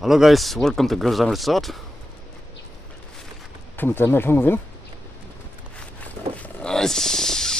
Hello guys, welcome to Geljang Resort. Thum chan na thong vin.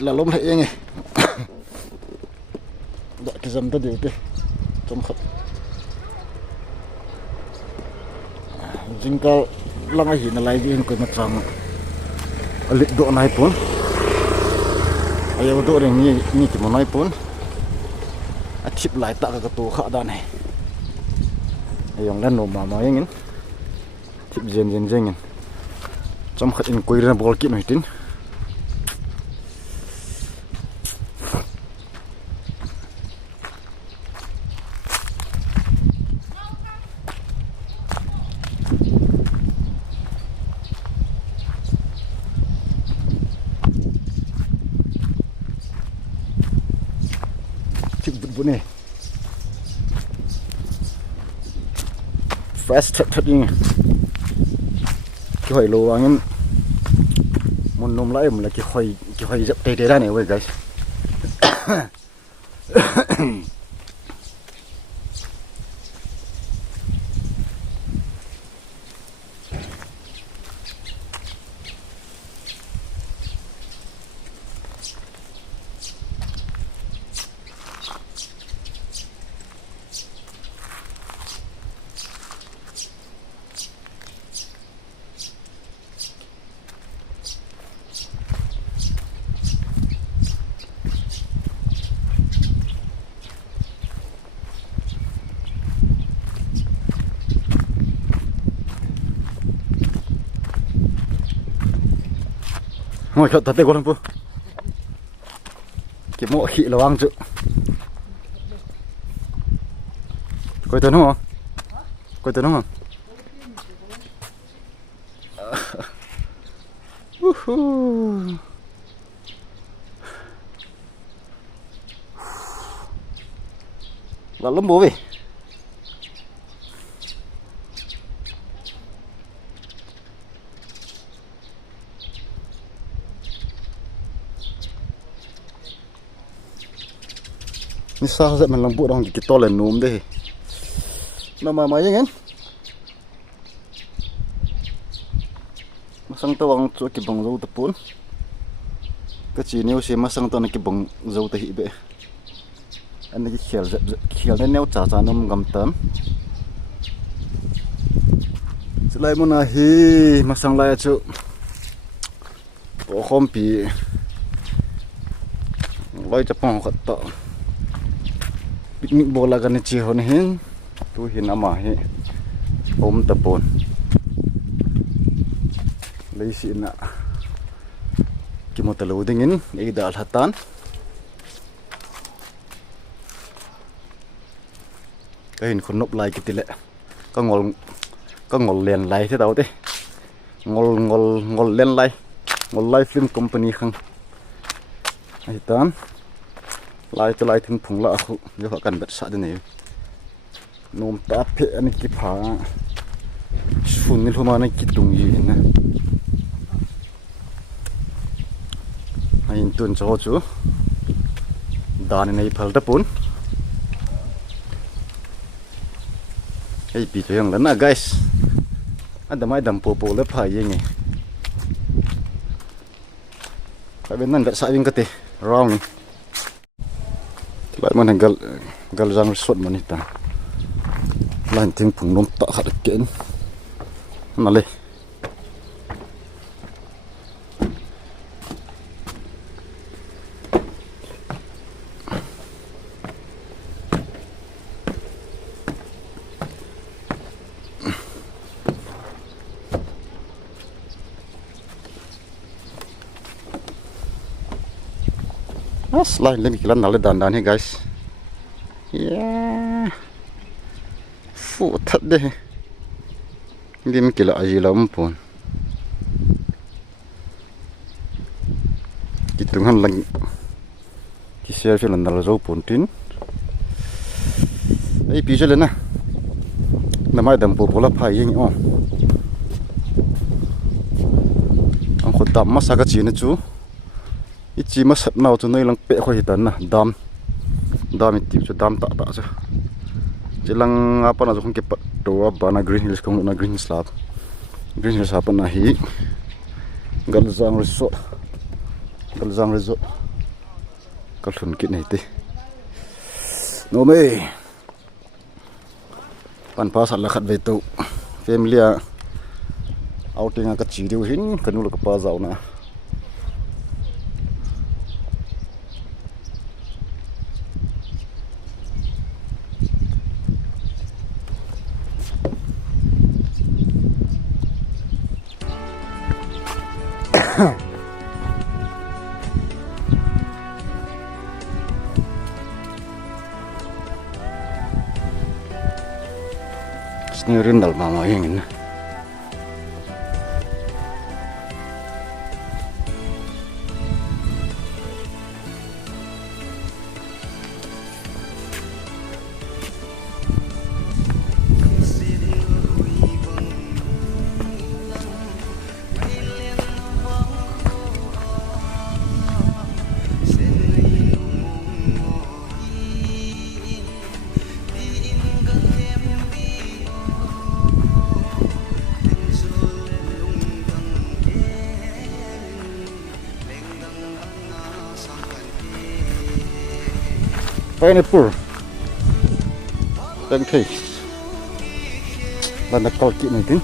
Lalom hai enge. Da ki zam da de te. Chom khat. Jingkal lang hi na lai gi ko ma chang. Ali do nai pun. Ayo do reng ni ki mo nai pun. A chip lai ta ka to kha da nai. Ayong lan no mama yengin tip jen jengin chom khat in koira bol ki noi tin tip bu ne fast thật đi cái hồi lô anh muốn nôm lại là cái hồi dập tay ra này vậy guys. Ngồi chọn thật đấy con không? Cái mộ khỉ là ăn chứ. Coi tên không? Coi tên không? Là lắm bố về. Ni sao vậy mình làm bộ đang cái to lên núm đây mà mấy anh sang tao ang cho cái bông dâu tập bốn cái chỉ nếu xem mà sang tao này cái bông dâu tập hị bệ anh ấy khèo lên neo trả nó ngầm tấm lại muốn là hi mà sang lại chứ bỏ không bị lấy cho phong khát tao picnic bola kan chi hon hin tu hin ama hi om tapon lei si na kimotalo dingin ei dal hatan cái hình con nộp lại cái tỷ lệ có ngol liền lại thế đâu thế ngol liền lại ngol lại film company khang ai tan lại cho lại thêm phùng lạ khu nếu họ cần bật sạ thế này nôm táp phê anh kịp phá phun lên hôm nay kịp tung gì nè anh tuần cho chú đàn này phật đắp bốn cái bị chuyện lớn à guys anh đâm ai đâm po lớp phải gì nhỉ cái bênนั้นbật sạ bên cái tê wrong lại mà thành Geljang Resort mà nít ta lại thêm phùng nôm tạ khát kiện mà lên slide lên cái lần nào lên đàn hay guys, yeah, phụ thật đấy, lên cái là gì lắm buồn, cái tung hắn lạnh, cái xe phía lần nào là dâu buồn tin, ấy bây giờ lên nè, nằm ai đầm bộ là phải gì nhỉ? Ông còn tạm mắc sao cái gì nữa chú? Ít chỉ mà sập nào cho nơi lăng bẹ khoai tấn nè, đam ít tiếp cho đam tạ tạ chứ, Geljang apa na jong ke to apa na Green Hills kong na Green Hills lap. Green Hills apa na hi Geljang Resort. Geljang Resort. Kalthun kit nei te. No me. Pan pa sat la khat ve to. Family a outing a ka chi deu hin kanu la ka pa zau na. Ini rendal mama yang ini. Pineapple, pancakes, dan nak kalki mungkin.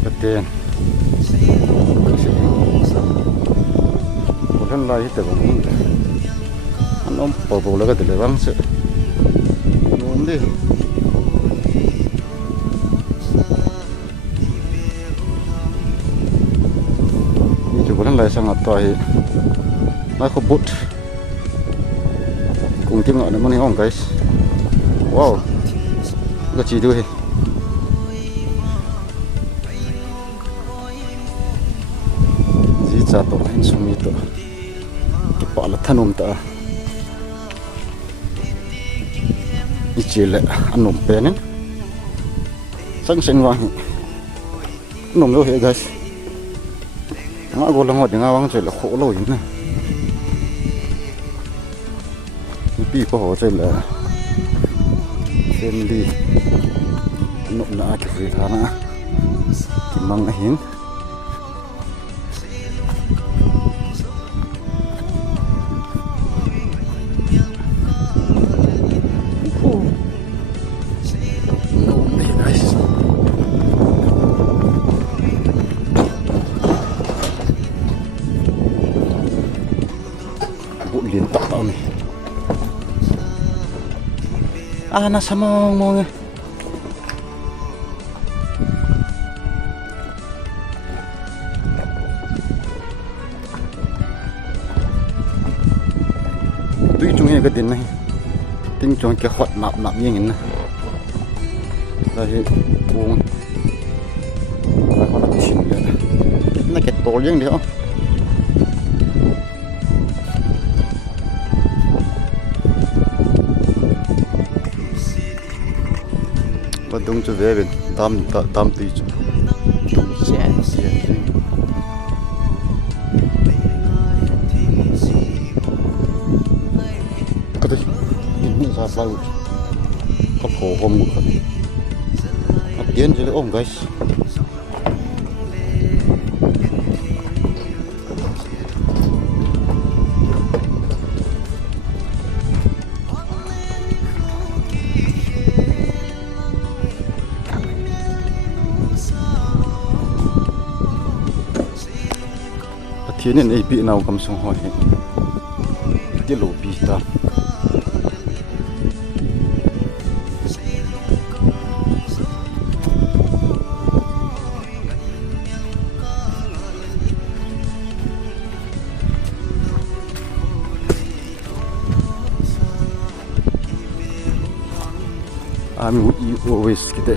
Kemudian, bukan lagi terbangun. Anom pabau lagi terlewang se. Nanti. Bukan lai sangat tahi, nak kebut, cùng tiếng gọi là món heo guys, wow, cái gì thôi, gì cha to hình sumi to, cái bả là thân ta, cái gì là anh nôm pe nên, sáng sáng vàng, nôm đâu hết guys. Ngã gồ lăng hoạt ngã vắng chơi là khổ lỗi này. Pi có họ chơi là xem đi nộm nã kiểu gì thà nã chỉ măng hiến. Liên tọt tao này nasa mong tuy chung cái tiền này tính cho cái hoạt nạp như thế này đây buông là hoạt động chỉnh rồi này cái tổ riêng đấy không và đúng cho về bên tam tùy cho cái đấy những ra bao có khổ không một tiến cho ôm guys thiên nhiên ấy bị nào cầm sông hỏi tiết lộ bị ta I'm always gitu.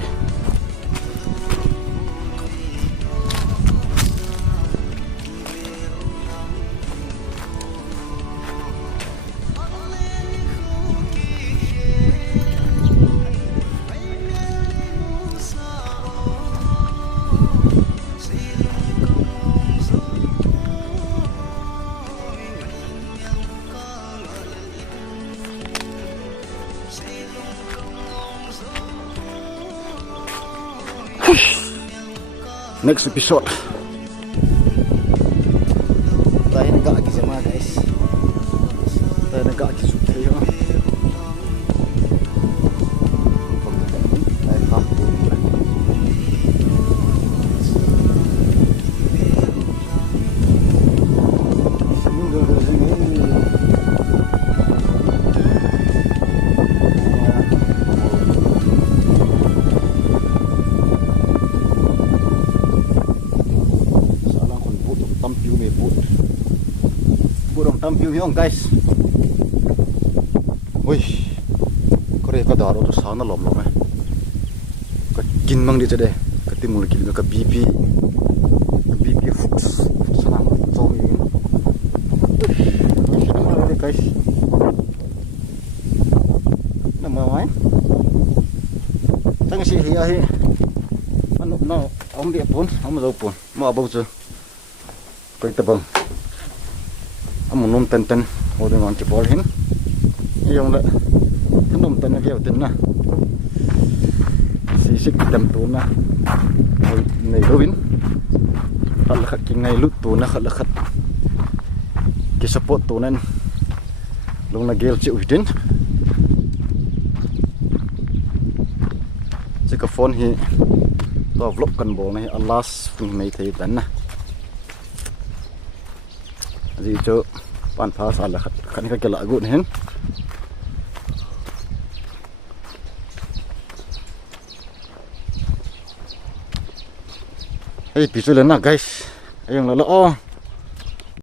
next episode. Tayo nag-aagi sa mga guys. Tayo nag-aagi sa tayo. Tayo kampo. Tampiu yung guys. Uy, kore ka daro to sana lom lom ka kin mang di chade ka timul kil ka BP sana so yin guys nama mai tang si hi hi ano no ông địa pun ông đâu pun mo abau chu kai ta bang amun num ten o de ngon ti bol hin yong la num ten na ten na si sik tem tu na nei lovin khal khat ki ngai lut tu na khal khat ki support tu nan long na gel chi uitin chỉ có phone hi to vlog kan bol này alas phun mai thei tan na gì cho pan phá sa là khăn cái lạ gọn hen hey pisu lên na guys ayong lalo